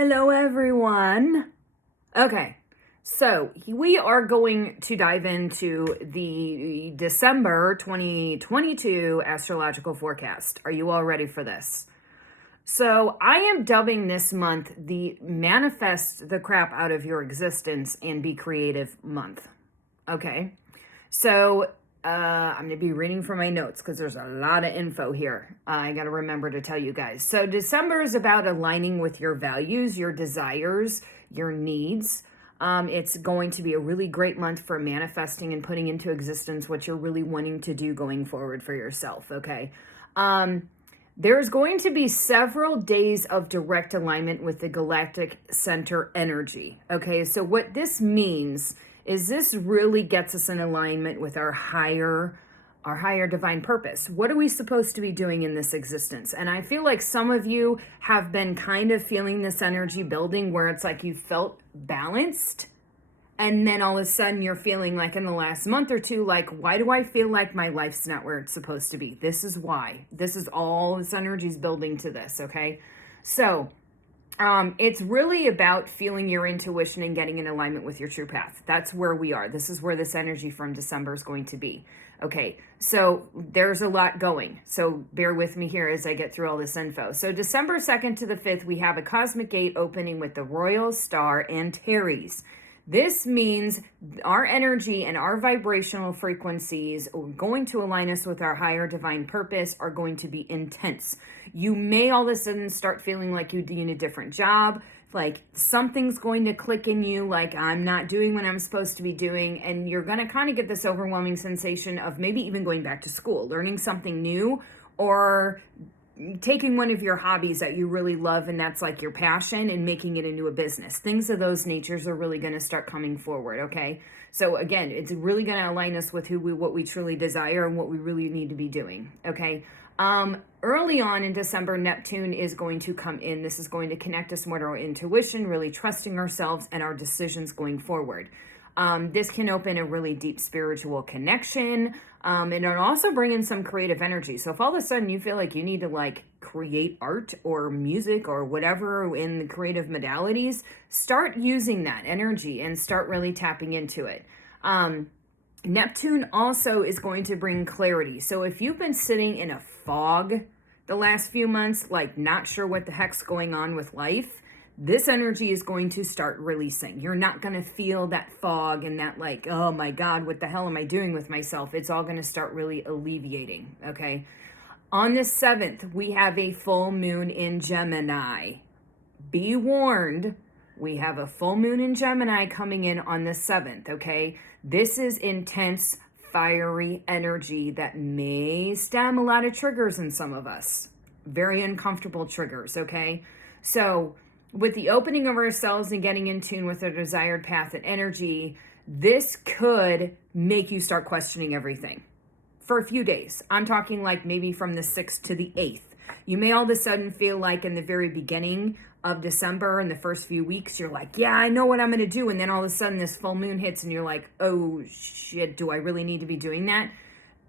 Hello, everyone. Okay, so we are going to dive into the December 2022 astrological forecast. Are you all ready for this? So I am dubbing this month the Manifest the Crap Out of Your Existence and Be Creative month. Okay, so I'm going to be reading from my notes because there's a lot of info here. I got to remember to tell you guys. So December is about aligning with your values, your desires, your needs. It's going to be a really great month for manifesting and putting into existence what you're really wanting to do going forward for yourself, okay? There's going to be several days of direct alignment with the galactic center energy, okay? So what this means is this really gets us in alignment with our higher divine purpose. What are we supposed to be doing in this existence? And I feel like some of you have been kind of feeling this energy building where it's like you felt balanced, and then all of a sudden you're feeling like in the last month or two, like, why do I feel like my life's not where it's supposed to be? This is why. This is all this energy is building to this, okay? So it's really about feeling your intuition and getting in alignment with your true path. That's where we are. This is where this energy from December is going to be. Okay, so there's a lot going. So bear with me here as I get through all this info. So December 2nd to the 5th, we have a cosmic gate opening with the Royal Star Antares. This means our energy and our vibrational frequencies are going to align us with our higher divine purpose, are going to be intense. You may all of a sudden start feeling like you need a different job, like something's going to click in you, like I'm not doing what I'm supposed to be doing, and you're going to kind of get this overwhelming sensation of maybe even going back to school, learning something new, or taking one of your hobbies that you really love and that's like your passion and making it into a business. Things of those natures are really going to start coming forward, okay? So again, it's really going to align us with what we truly desire and what we really need to be doing, okay? Early on in December, Neptune is going to come in. This is going to connect us more to our intuition, really trusting ourselves and our decisions going forward. This can open a really deep spiritual connection, and it'll also bring in some creative energy. So if all of a sudden you feel like you need to like create art or music or whatever in the creative modalities, start using that energy and start really tapping into it. Neptune also is going to bring clarity. So if you've been sitting in a fog the last few months, like not sure what the heck's going on with life, this energy is going to start releasing. You're not going to feel that fog and that like, oh my God, what the hell am I doing with myself? It's all going to start really alleviating, okay? On the 7th, we have a full moon in Gemini. Be warned, we have a full moon in Gemini coming in on the 7th, okay? This is intense, fiery energy that may stem a lot of triggers in some of us. Very uncomfortable triggers, okay? So with the opening of ourselves and getting in tune with our desired path and energy, this could make you start questioning everything for a few days. I'm talking like maybe from the 6th to the 8th. You may all of a sudden feel like in the very beginning of December, in the first few weeks, you're like, yeah, I know what I'm going to do. And then all of a sudden this full moon hits and you're like, oh shit, do I really need to be doing that?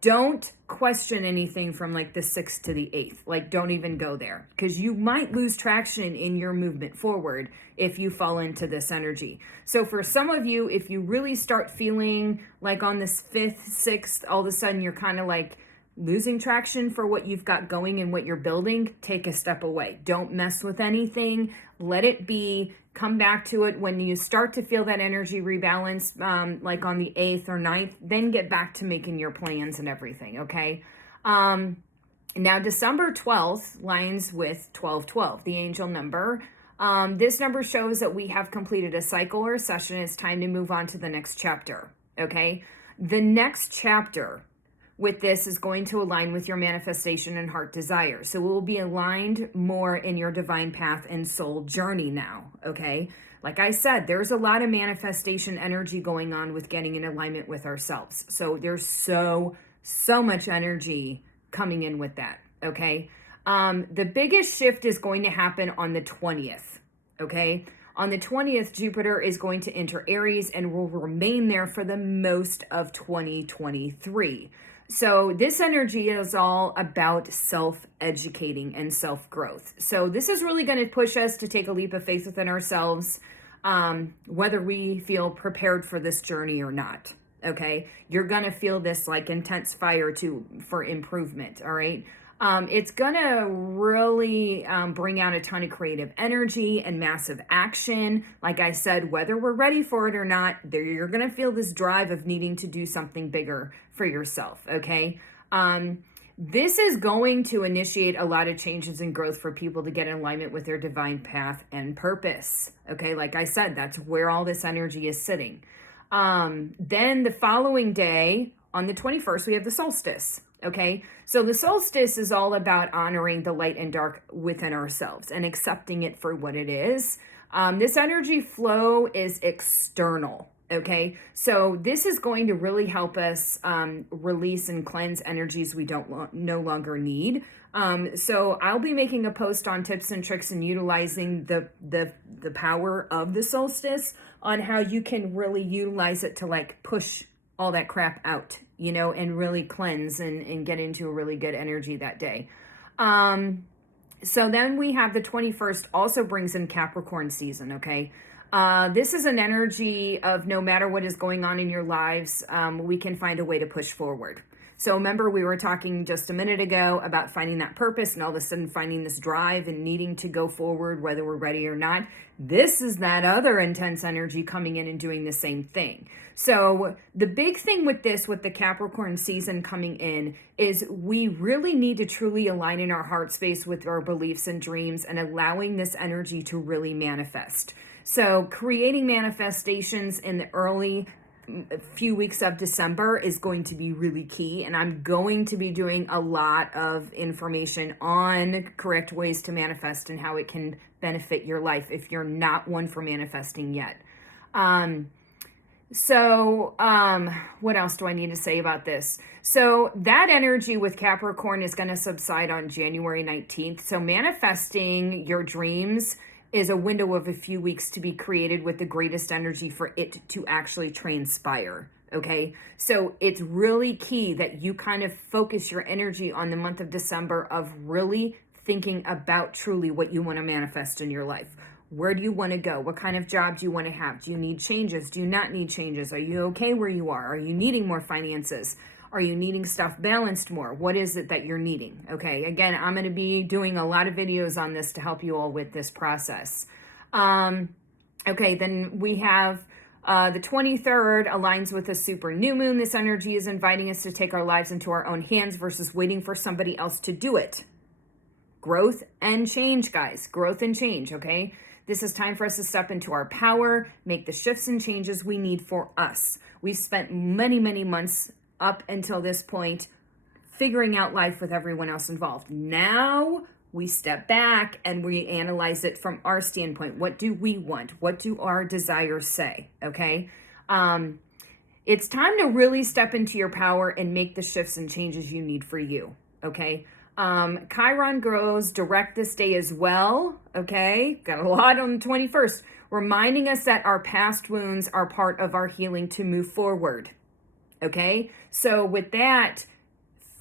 Don't question anything from like the 6th to the 8th. Like, don't even go there because you might lose traction in your movement forward if you fall into this energy. So for some of you, if you really start feeling like on this 5th, 6th, all of a sudden you're kind of like losing traction for what you've got going and what you're building, take a step away. Don't mess with anything. Let it be. Come back to it when you start to feel that energy rebalance, like on the 8th or 9th, then get back to making your plans and everything, okay? Now, December 12th lines with 1212, the angel number. This number shows that we have completed a cycle or a session. It's time to move on to the next chapter, okay? The next chapter with this is going to align with your manifestation and heart desire. So it will be aligned more in your divine path and soul journey now, okay? Like I said, there's a lot of manifestation energy going on with getting in alignment with ourselves. So there's so much energy coming in with that, okay? The biggest shift is going to happen on the 20th, okay? On the 20th, Jupiter is going to enter Aries and will remain there for the most of 2023. So this energy is all about self-educating and self-growth. So this is really going to push us to take a leap of faith within ourselves, whether we feel prepared for this journey or not. Okay, you're going to feel this like intense fire for improvement. All right. It's going to really bring out a ton of creative energy and massive action. Like I said, whether we're ready for it or not, you're going to feel this drive of needing to do something bigger for yourself, okay? This is going to initiate a lot of changes and growth for people to get in alignment with their divine path and purpose, okay? Like I said, that's where all this energy is sitting. Then the following day, on the 21st, we have the solstice. Okay, so the solstice is all about honoring the light and dark within ourselves and accepting it for what it is. This energy flow is external. Okay, so this is going to really help us release and cleanse energies we no longer need. So I'll be making a post on tips and tricks and utilizing the power of the solstice on how you can really utilize it to like push all that crap out, and really cleanse and get into a really good energy that day. So then we have the 21st also brings in Capricorn season, okay? This is an energy of no matter what is going on in your lives, we can find a way to push forward. So remember, we were talking just a minute ago about finding that purpose and all of a sudden finding this drive and needing to go forward, whether we're ready or not. This is that other intense energy coming in and doing the same thing. So the big thing with this, with the Capricorn season coming in, is we really need to truly align in our heart space with our beliefs and dreams and allowing this energy to really manifest. So creating manifestations in the early few weeks of December is going to be really key, and I'm going to be doing a lot of information on correct ways to manifest and how it can benefit your life if you're not one for manifesting yet. What else do I need to say about this? So that energy with Capricorn is going to subside on January 19th. So manifesting your dreams is a window of a few weeks to be created with the greatest energy for it to actually transpire. Okay, so it's really key that you kind of focus your energy on the month of December of really thinking about truly what you want to manifest in your life. Where do you want to go? What kind of job do you want to have? Do you need changes? Do you not need changes? Are you okay where you are? Are you needing more finances? Are you needing stuff balanced more? What is it that you're needing? Okay, again, I'm going to be doing a lot of videos on this to help you all with this process. Okay, then we have the 23rd aligns with a super new moon. This energy is inviting us to take our lives into our own hands versus waiting for somebody else to do it. Growth and change, guys. Growth and change, okay? This is time for us to step into our power, make the shifts and changes we need for us. We've spent many, many months up until this point figuring out life with everyone else involved. Now we step back and we analyze it from our standpoint. What do we want? What do our desires say? Okay. It's time to really step into your power and make the shifts and changes you need for you. Okay. Chiron grows direct this day as well. Okay. Got a lot on the 21st, reminding us that our past wounds are part of our healing to move forward. Okay. So with that,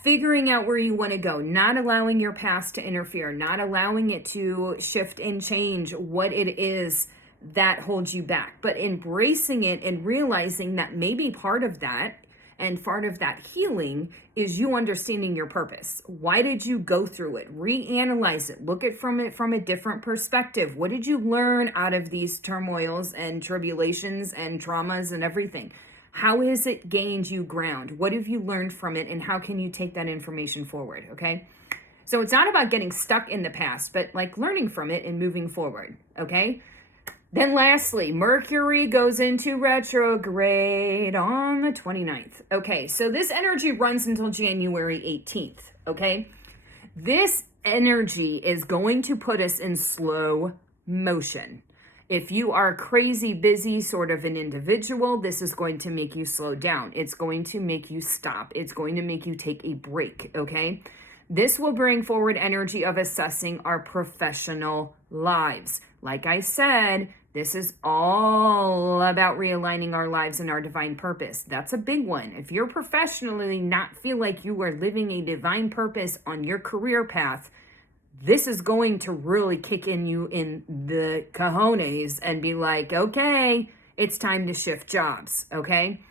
figuring out where you want to go, not allowing your past to interfere, not allowing it to shift and change what it is that holds you back, but embracing it and realizing that maybe part of that and part of that healing is you understanding your purpose. Why did you go through it? Reanalyze it. Look at it from a different perspective. What did you learn out of these turmoils and tribulations and traumas and everything? How has it gained you ground? What have you learned from it, and how can you take that information forward, okay? So it's not about getting stuck in the past, but like learning from it and moving forward, okay? Then lastly, Mercury goes into retrograde on the 29th. Okay, so this energy runs until January 18th, okay? This energy is going to put us in slow motion. If you are crazy busy sort of an individual, this is going to make you slow down. It's going to make you stop. It's going to make you take a break, okay? This will bring forward energy of assessing our professional lives. Like I said, This is all about realigning our lives and our divine purpose. That's a big one. If you're professionally not feel like you are living a divine purpose on your career path, this is going to really kick in you in the cojones and be like, okay, it's time to shift jobs, okay?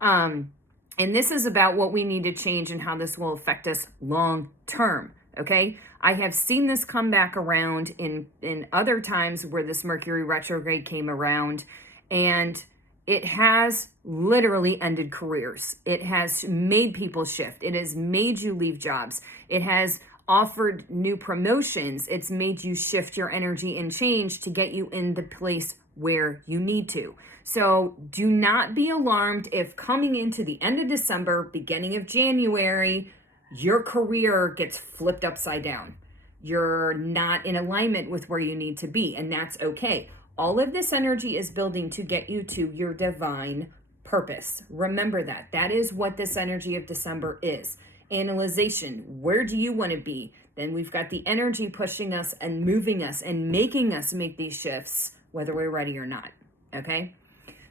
And this is about what we need to change and how this will affect us long term, okay? I have seen this come back around in other times where this Mercury retrograde came around, and it has literally ended careers. It has made people shift. It has made you leave jobs. It has offered new promotions. It's made you shift your energy and change to get you in the place where you need to. So do not be alarmed if coming into the end of December, beginning of January, your career gets flipped upside down. You're not in alignment with where you need to be, and that's okay. All of this energy is building to get you to your divine purpose. Remember that. That is what this energy of December is. Analyzation. Where do you want to be? Then we've got the energy pushing us and moving us and making us make these shifts, whether we're ready or not. Okay?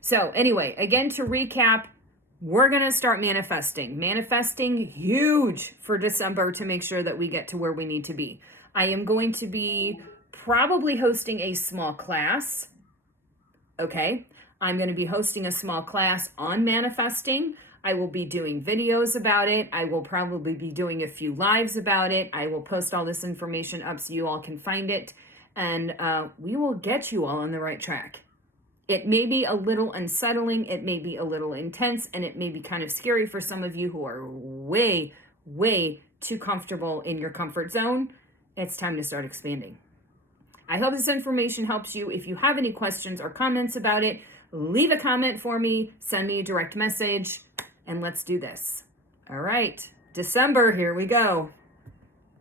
So anyway, again, to recap, we're going to start manifesting. Manifesting huge for December to make sure that we get to where we need to be. I am going to be probably hosting a small class. Okay? I'm going to be hosting a small class on manifesting. I will be doing videos about it. I will probably be doing a few lives about it. I will post all this information up so you all can find it. And we will get you all on the right track. It may be a little unsettling, it may be a little intense, and it may be kind of scary for some of you who are way, way too comfortable in your comfort zone. It's time to start expanding. I hope this information helps you. If you have any questions or comments about it, leave a comment for me, send me a direct message, and let's do this. All right, December, here we go.